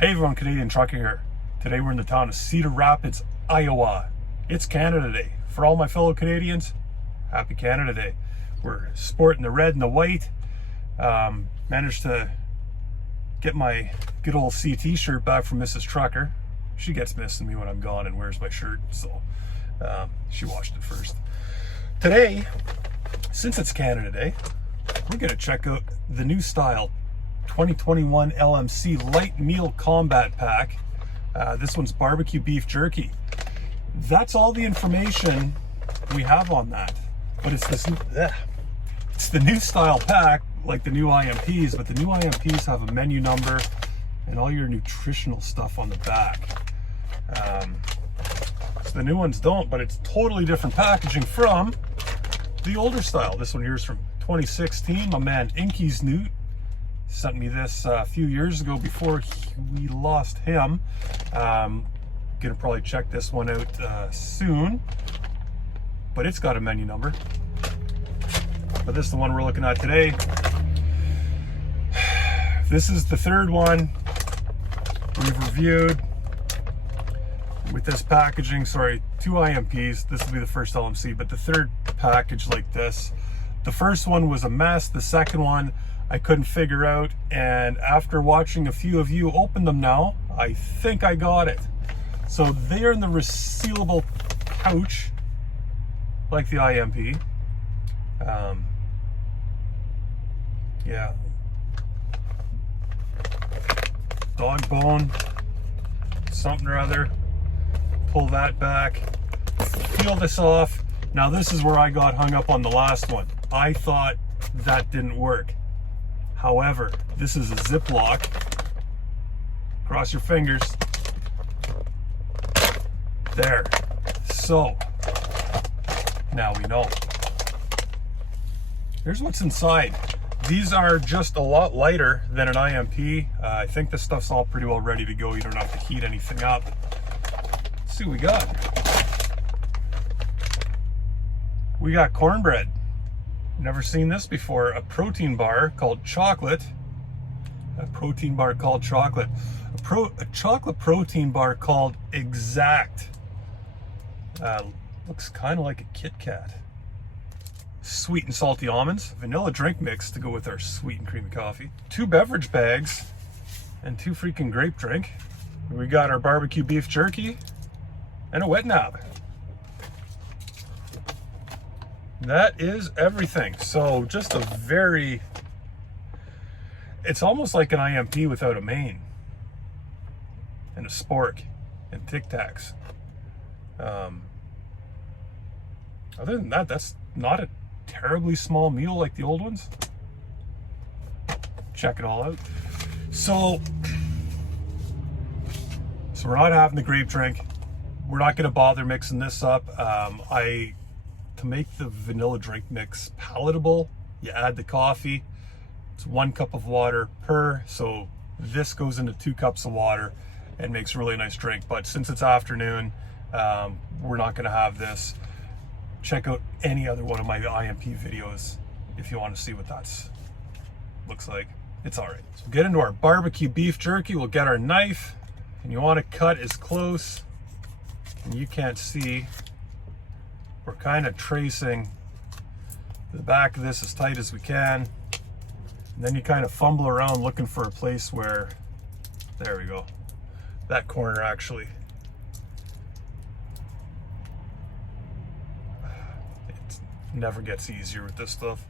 Hey everyone, Canadian Trucker here. Today we're in the town of Cedar Rapids, Iowa. It's Canada Day. For all my fellow Canadians, happy Canada Day. We're sporting the red and the white. Managed to get my good old CT shirt back from Mrs. Trucker. She gets missing me when I'm gone and wears my shirt, so she washed it first. Today, since it's Canada Day, we're gonna check out the new style 2021 LMC Light Meal Combat Pack. This one's barbecue beef jerky. That's all the information we have on that. But it's this, it's the new style pack, like the new IMPs, but the new IMPs have a menu number and all your nutritional stuff on the back. So the new ones don't, but it's totally different packaging from the older style. This one here is from 2016. My man Inky's Newt sent me this a few years ago before we lost him. Gonna probably check this one out soon, but it's got a menu number. But this is the one we're looking at today. This is the third one we've reviewed with this packaging. Sorry, 2 IMPs. This will be the first LMC, but the third package like this. The first one was a mess. The second one I couldn't figure out, and after watching a few of you open them now, I think I got it. So they're in the resealable pouch like the IMP. Yeah, dog bone, something or other. Pull that back, peel this off. Now this is where I got hung up on the last one. I thought that didn't work. However, this is a Ziploc. Cross your fingers. There. So, now we know. Here's what's inside. These are just a lot lighter than an IMP. I think this stuff's all pretty well ready to go. You don't have to heat anything up. Let's see what we got. We got cornbread. Never seen this before. A protein bar called chocolate. A protein bar called chocolate. A chocolate protein bar called Exact. Looks kind of like a Kit Kat. Sweet and salty almonds. Vanilla drink mix to go with our sweet and creamy coffee. 2 beverage bags and 2 freaking grape drink. We got our barbecue beef jerky and a wet nab. That is everything. So just a very, it's almost like an IMP without a main and a spork and Tic Tacs. Other than that, that's not a terribly small meal like the old ones. Check it all out. So we're not having the grape drink. We're not going to bother mixing this up. To make the vanilla drink mix palatable, you add the coffee. It's 1 cup of water per, so this goes into 2 cups of water and makes a really nice drink. But since it's afternoon, we're not going to have this. Check out any other one of my IMP videos if you want to see what that's looks like. It's all right. So we'll get into our barbecue beef jerky. We'll get our knife, and you want to cut as close, and you can't see. We're kind of tracing the back of this as tight as we can. And then you kind of fumble around looking for a place where, there we go. That corner actually. It never gets easier with this stuff.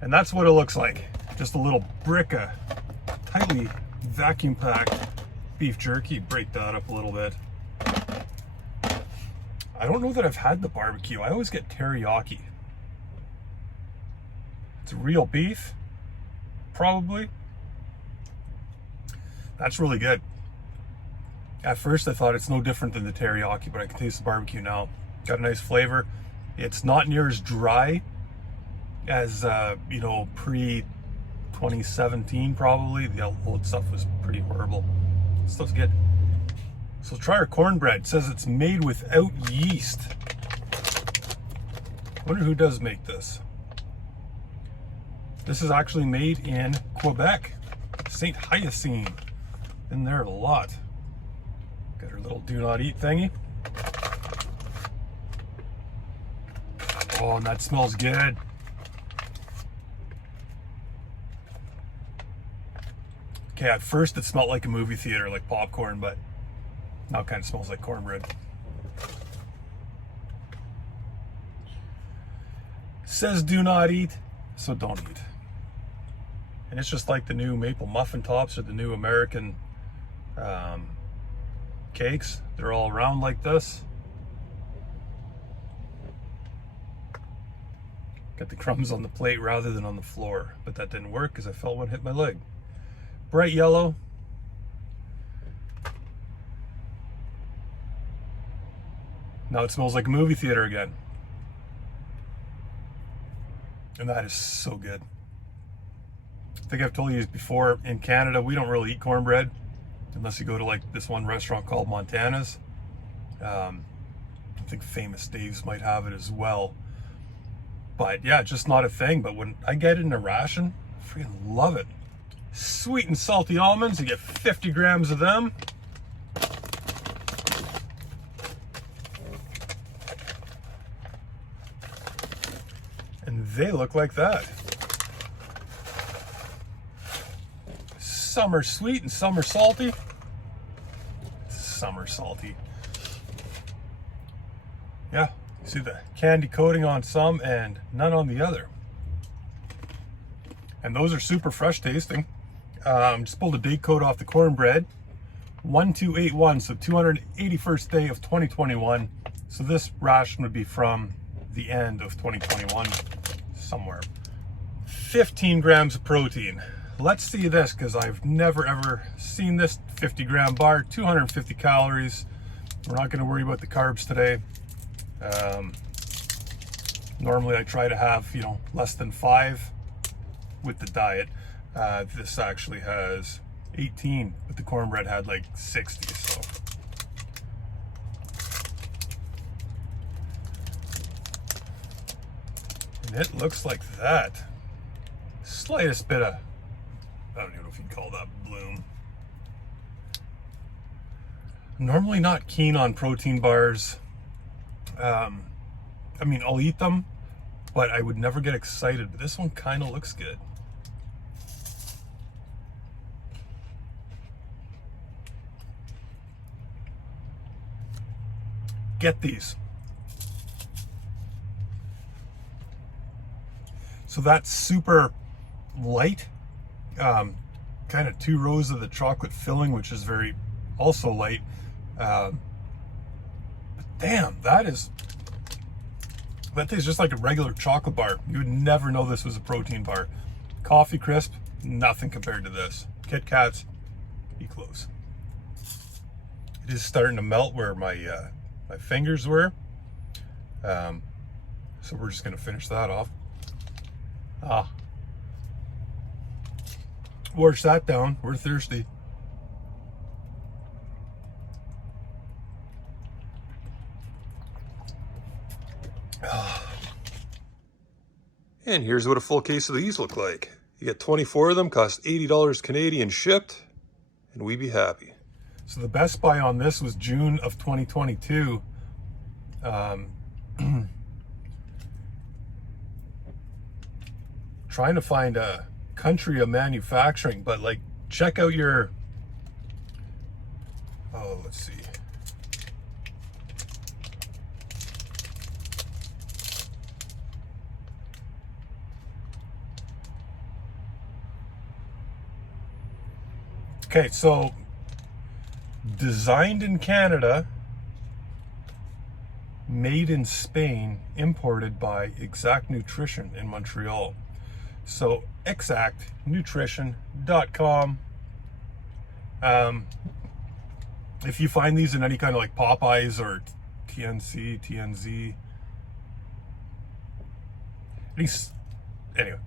And that's what it looks like. Just a little brick of tightly vacuum packed beef jerky. Break that up a little bit. I don't know that I've had the barbecue. I always get teriyaki. It's real beef, probably. That's really good. At first I thought it's no different than the teriyaki, but I can taste the barbecue now. Got a nice flavor. It's not near as dry as, you know, pre-2017 probably. The old stuff was pretty horrible. This stuff's good. So try our cornbread. It says it's made without yeast. I wonder who does make this. This is actually made in Quebec, St. Hyacinthe. in there a lot. Got her little do not eat thingy. Oh, and that smells good. Okay, at first it smelled like a movie theater, like popcorn, but now it kind of smells like cornbread. Says do not eat, so don't eat. And it's just like the new maple muffin tops or the new American cakes. They're all round like this. Got the crumbs on the plate rather than on the floor, but that didn't work because I felt one hit my leg. Bright yellow. Now it smells like a movie theater again. And that is so good. I think I've told you before, in Canada, we don't really eat cornbread unless you go to like this one restaurant called Montana's. I think Famous Dave's might have it as well. But yeah, just not a thing. But when I get it in a ration, I freaking love it. Sweet and salty almonds, you get 50 grams of them. And they look like that. Some are sweet and some are salty. Some are salty. Yeah, you see the candy coating on some and none on the other. And those are super fresh tasting. Just pulled a date code off the cornbread. 1281, so 281st day of 2021. So this ration would be from the end of 2021 somewhere. 15 grams of protein. Let's see this, because I've never ever seen this 50 gram bar, 250 calories. We're not going to worry about the carbs today. Normally I try to have, less than 5 with the diet. This actually has 18, but the cornbread had like 60, so. And it looks like that. Slightest bit of, I don't even know if you'd call that bloom. I'm normally not keen on protein bars. I mean, I'll eat them, but I would never get excited. But this one kind of looks good. Get these. So that's super light. Kind of 2 rows of the chocolate filling, which is very also light. But damn, that tastes just like a regular chocolate bar. You would never know this was a protein bar. Coffee Crisp, nothing compared to this. Kit Kats, be close. It is starting to melt where my fingers were. So we're just gonna finish that off. Wash that down, we're thirsty. And here's what a full case of these look like. You get 24 of them, cost $80 Canadian shipped, and we be happy. So the best buy on this was June of 2022. Trying to find a country of manufacturing, but like check out your, let's see. Okay, so designed in Canada, made in Spain, imported by Exact Nutrition in Montreal. So exactnutrition.com. If you find these in any kind of like Popeyes or TNZ, anyway,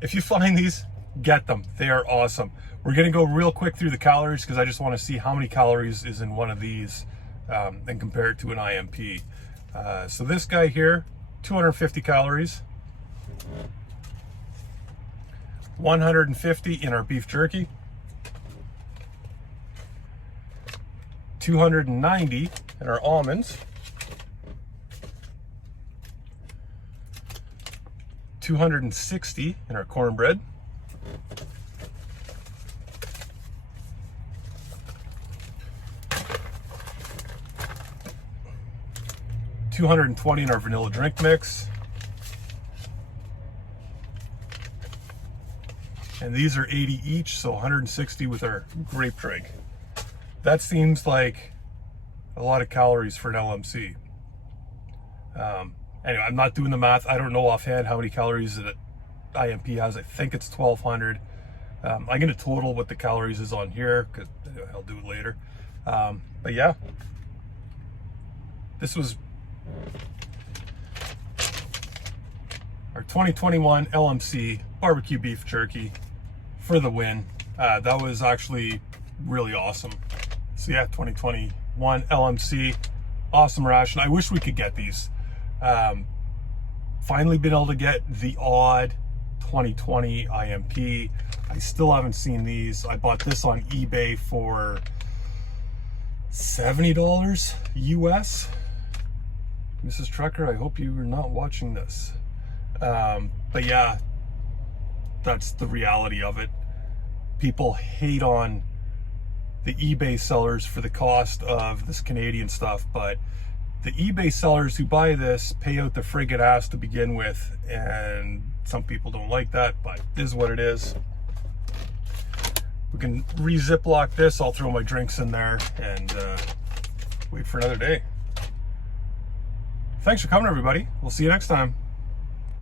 if you find these, get them. They are awesome. We're gonna go real quick through the calories because I just want to see how many calories is in one of these and compare it to an IMP. So this guy here, 250 calories. 150 in our beef jerky. 290 in our almonds, 260 in our cornbread, 220 in our vanilla drink mix, and these are 80 each, so 160 with our grape drink. That seems like a lot of calories for an LMC. Anyway, I'm not doing the math. I don't know offhand how many calories that IMP has. I think it's 1,200. I'm going to total what the calories is on here because I'll do it later. But yeah, this was our 2021 LMC barbecue beef jerky for the win. That was actually really awesome. So yeah, 2021 LMC, awesome ration. I wish we could get these. Finally been able to get the odd 2020 IMP. I still haven't seen these. I bought this on eBay for $70 US. Mrs. Trucker, I hope you are not watching this. But yeah, that's the reality of it. People hate on the eBay sellers for the cost of this Canadian stuff, but the eBay sellers who buy this pay out the friggin' ass to begin with, and some people don't like that, but it is what it is. We can re-ziplock this. I'll throw my drinks in there and wait for another day. Thanks for coming, everybody. We'll see you next time.